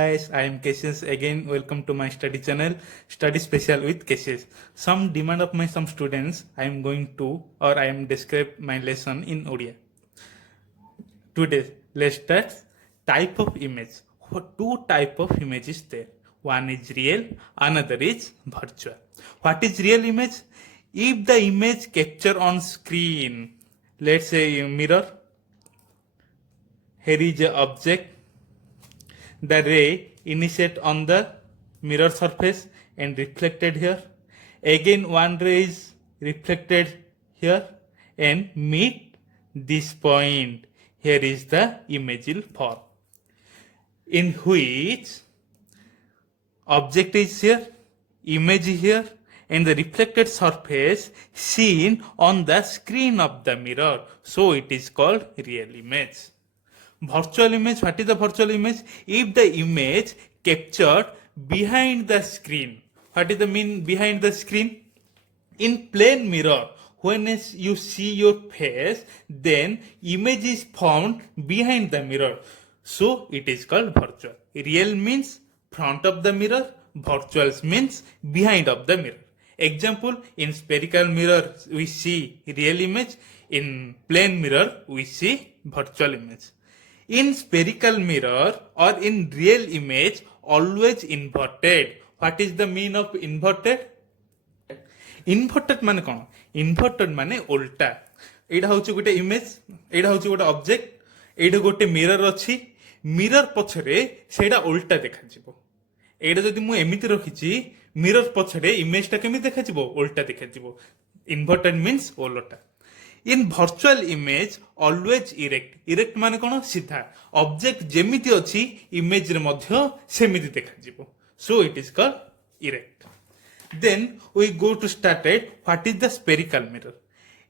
Guys, I am Cassius again. Welcome to my study channel, Study Special with Cassius. Some demand of my some students, I am going to or I am describe my lesson in Odia. Today, let's start type of image. Two type of images there. One is real, another is virtual. What is real image? If the image capture on screen, let's say a mirror, here is a object, the ray initiate on the mirror surface and reflected here. Again one ray is reflected here and meet this point. Here is the image will form, in which object is here, image is here, and the reflected surface seen on the screen of the mirror. So it is called real image. Virtual image, what is the virtual image? If the image captured behind the screen. What is the mean behind the screen? In plain mirror, when you see your face, then image is formed behind the mirror. So it is called virtual. Real means front of the mirror, virtual means behind of the mirror. Example, in spherical mirror we see real image, in plain mirror we see virtual image. In spherical mirror or in real image, always inverted. What is the mean of inverted? Inverted माने कौन? Inverted माने उल्टा. एटा होची गोटे image, एटा होची गोटे object, एटा गोटे mirror अछि, मिरर पछरे सेडा उल्टा देखा जिवो. एटा जदि मु एमिति रखिछि, मिरर पछरे इमेज टा केमि देखा जिवो? उल्टा देखा जिवो. Inverted means उल्टा. In virtual image always erect. Erect माने कौन? सीधा. Object जेमिति अछि image रे मध्य सेमिति देखा जिवो. So it is called erect. Then we go to started. What is the spherical mirror?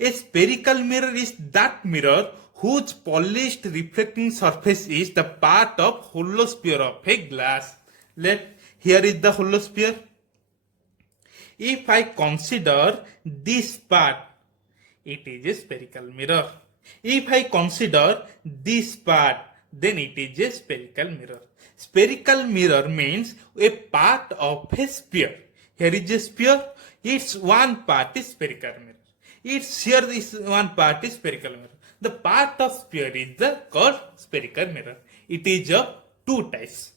A spherical mirror is that mirror whose polished reflecting surface is the part of hollow sphere of a glass. Here is the hollow sphere. If I consider this part, it is a spherical mirror. If I consider this part, then it is a spherical mirror. Spherical mirror means a part of a sphere. Here is a sphere, its one part is spherical mirror. Its here is one part is spherical mirror. The part of sphere is the called spherical mirror. It is of two types.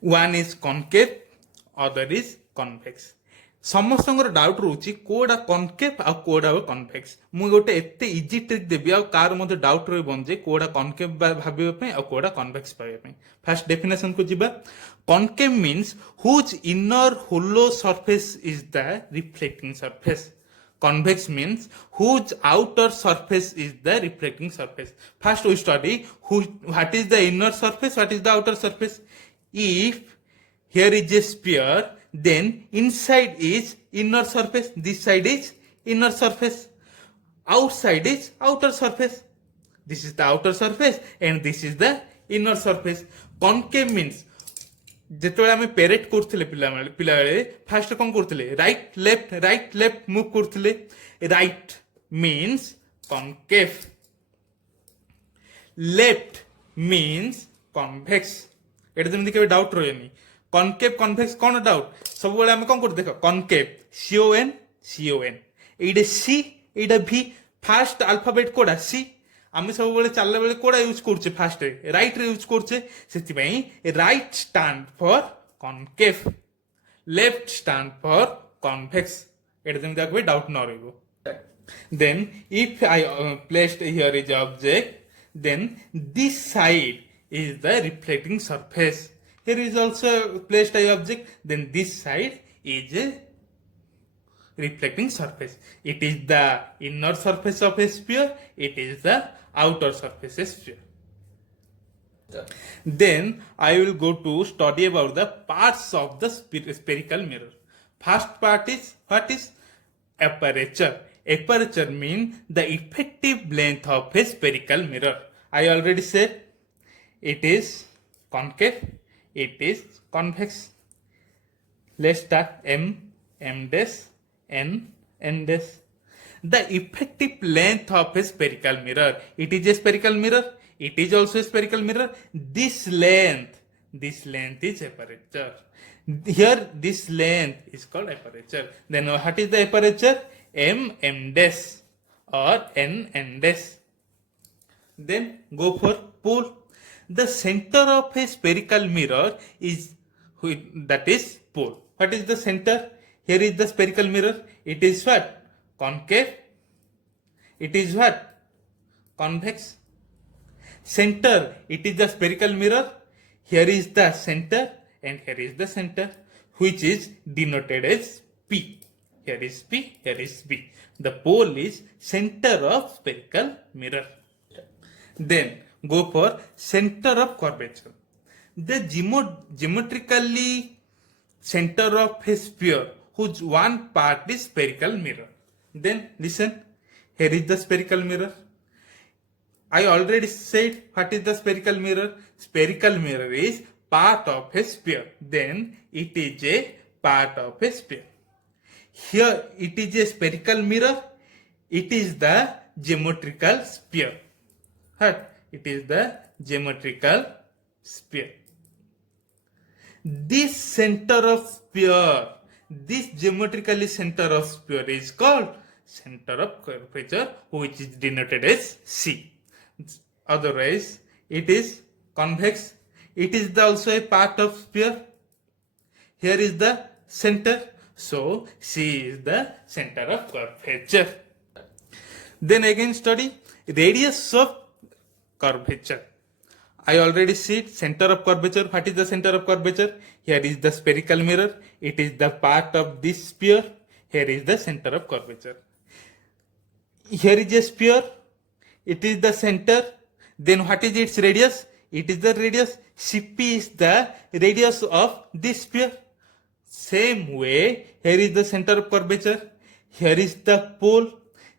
One is concave, other is convex. ସମସ୍ତଙ୍କର doubt ରହୁଛି କୋଉଟା କନକେଭ୍ ଆଉ କୋଉଟା convex. ମୁଁ ଗୋଟେ ଏତେ easy trick ଦେବି ଆଉ କାହାର ମଧ୍ୟ ଡାଉଟ୍ ରହିବନି ଯେ କୋଉଟା କନକେଭ୍ ଭାବିବା ପାଇଁ ଆଉ କୋଉଟା କନଭେକ୍ସ ଭାବିବା ପାଇଁ. ଫାର୍ଷ୍ଟ ଡେଫିନେସନ କୁ ଯିବା. Concave means whose inner hollow surface is the reflecting surface. Convex means whose outer surface is the reflecting surface. First we study what is the inner surface, what is the outer surface. If here is a sphere, then inside is inner surface, this side is inner surface, outside is outer surface. This is the outer surface and this is the inner surface. Concave means ଯେତେବେଳେ ଆମେ ପେରେଟ୍ କରୁଥିଲେ ପିଲାବେଳେ first କଣ କରୁଥିଲେ? Right left move କରୁଥିଲେ. Right means concave, left means convex. ଏଟା ଯେମିତି କେବେ ଡାଉଟ୍ ରହିବନି. କନକେଭ୍ କନଭେକ୍ସ କଣ ଡାଉଟ୍? ସବୁବେଳେ ଆମେ କଣ କରୁ? ଦେଖ କନକେଭ୍ CON, ଏଇଟା ସି, ଏଇଟା ଭି. First Alphabet କୋଡା C. ଆମେ ସବୁବେଳେ ଚାଲିଲା ବେଳେ କୋଡା ୟୁଜ କରୁଛେ? ଫାଷ୍ଟ ରାଇଟ୍ ରେ ୟୁଜ କରୁଛେ. ସେଥିପାଇଁ ରାଇଟ୍ ଷ୍ଟାଣ୍ଡ ଫର କନକେଭ୍, ଲେଫ୍ଟ ଷ୍ଟାଣ୍ଡ ଫର କନଭେକ୍ସ. ଏଇଟା ଯେମିତି କେବେ ଡାଉଟ୍ ନ ରହିବ. Then if I placed here is object, then this side is the reflecting surface. Here is also placed a object, then this side is a reflecting surface. It is the inner surface of a sphere, it is the outer surface of a sphere. Then I will go to study about the parts of the spherical mirror. First part is what is aperture. Aperture means the effective length of a spherical mirror. I already said it is concave, it is convex. Let's start M dash, N dash. The effective length of a spherical mirror. It is a spherical mirror. It is also a spherical mirror. This length This length is aperture. Here this length is called aperture. Then what is the aperture? M dash or N dash. Then go for pole. The center of a spherical mirror is that is pole. What is the center? Here is the spherical mirror. It is what? Concave. It is what? Convex. Center. It is the spherical mirror. Here is the center and here is the center, which is denoted as P. Here is P. Here is B. The pole is center of spherical mirror. Then go for center of curvature. The geometrically center of a sphere whose one part is spherical mirror. Then listen, here is the spherical mirror. I already said what is the spherical mirror. Spherical mirror is part of a sphere. Then it is a part of a sphere. Here it is a spherical mirror. It is the geometrical sphere. What? It is the geometrical sphere. This center of sphere, this geometrically center of sphere is called center of curvature, which is denoted as C. Otherwise, it is convex. It is also a part of sphere. Here is the center. So, C is the center of curvature. Then again study radius of curvature. I already see center of curvature. What is the center of curvature? Here is the spherical mirror. It is the part of this sphere. Here is the center of curvature. Here is a sphere. It is the center. Then what is its radius? It is the radius. Cp is the radius of this sphere. Same way, here is the center of curvature. Here is the pole.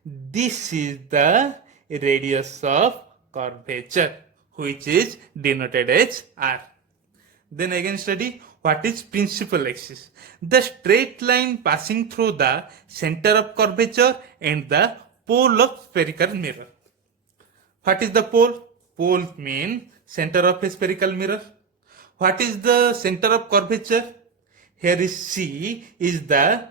This is the radius of curvature, which is denoted as R. Then again study what is principal axis. The straight line passing through the center of curvature and the pole of spherical mirror. What is the pole? Pole means center of a spherical mirror. What is the center of curvature? Here is C is the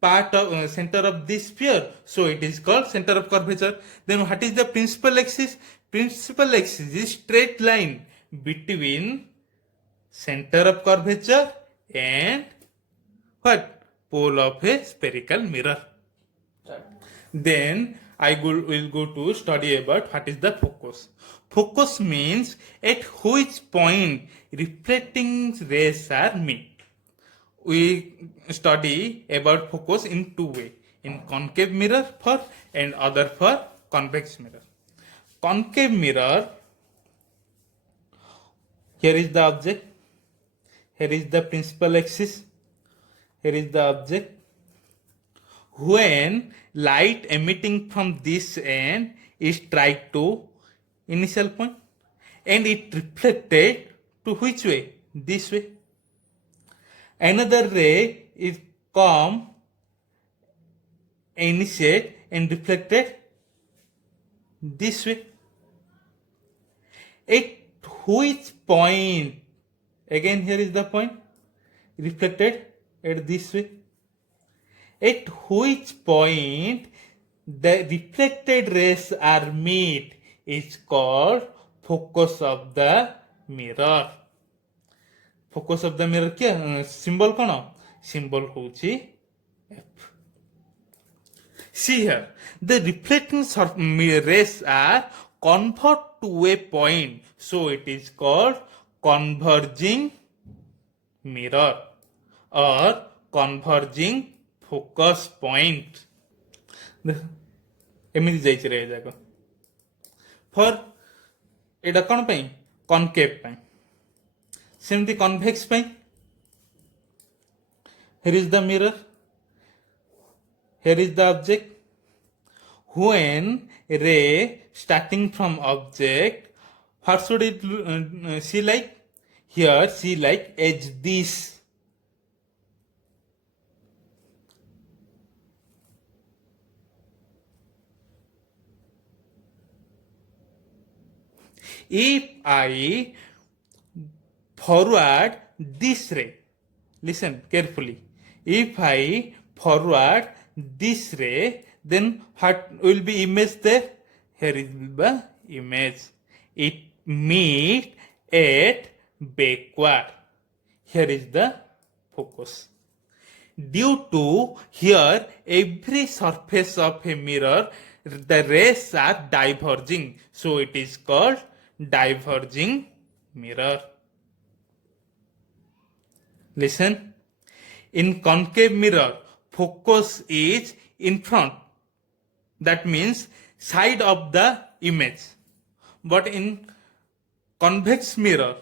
part of center of this sphere, so it is called center of curvature. Then what is the principal axis? Principal axis is straight line between center of curvature and what? Pole of a spherical mirror. Then I will go to study about what is the focus. Focus means at which point reflecting rays are met. We study about focus in two ways, in concave mirror for and other for convex mirror. Concave mirror, here is the object, here is the principal axis, here is the object. When light emitting from this end is strike to initial point and it reflected to which way? This way. Another ray is come, initiate and reflected this way. At which point? Again here is the point reflected at this way. At which point the reflected rays are met is called focus of the mirror. Focus of the mirror क्या symbol कौन? Symbol होची F. See here, the reflecting rays are converged to a point, so it is called converging mirror or converging focus point. एमिति जाइछ रे जाको for एटा कोन पई concave पई सेमती कॉन्वेक्स पई here is the mirror, here is the object. When ray starting from object, what should it see like? Here see like edge this. If I forward this ray, listen carefully, if I forward this ray, then what will be image there? Here is the image. It meet at backward. Here is the focus. Due to here every surface of a mirror, the rays are diverging, so it is called diverging mirror. Listen, in concave mirror, focus is in front, that means side of the image, but in convex mirror,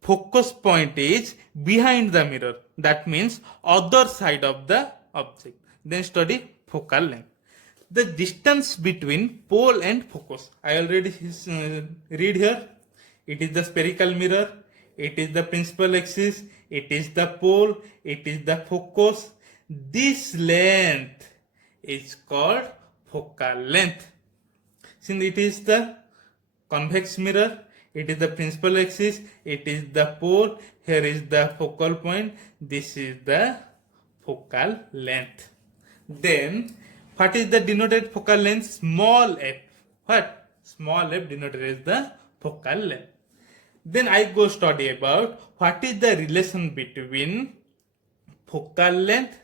focus point is behind the mirror, that means other side of the object. Then study focal length. The distance between pole and focus, I already read here. It is the spherical mirror, it is the principal axis, it is the pole, it is the focus. This length is called focal length. Since it is the convex mirror, it is the principal axis, it is the pole, here is the focal point, this is the focal length. Then what is the denoted focal length? Small f. What? Small f denoted as the focal length. Then I go study about what is the relation between focal length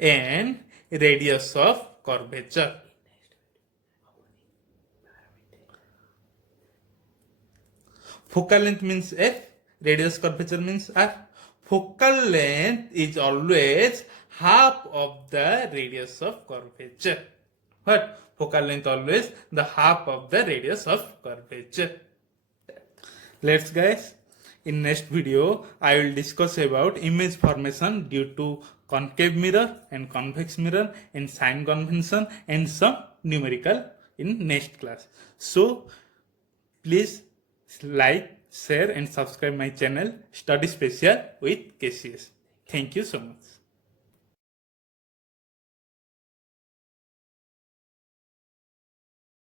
and radius of curvature. Focal length means f, radius curvature means r. Focal length is always half of the radius of curvature. What? Focal length always the half of the radius of curvature. Let's guys, in next video I will discuss about image formation due to concave mirror and convex mirror and sign convention and some numerical in next class. So please like, share and subscribe my channel Study Special with KCS. Thank you so much.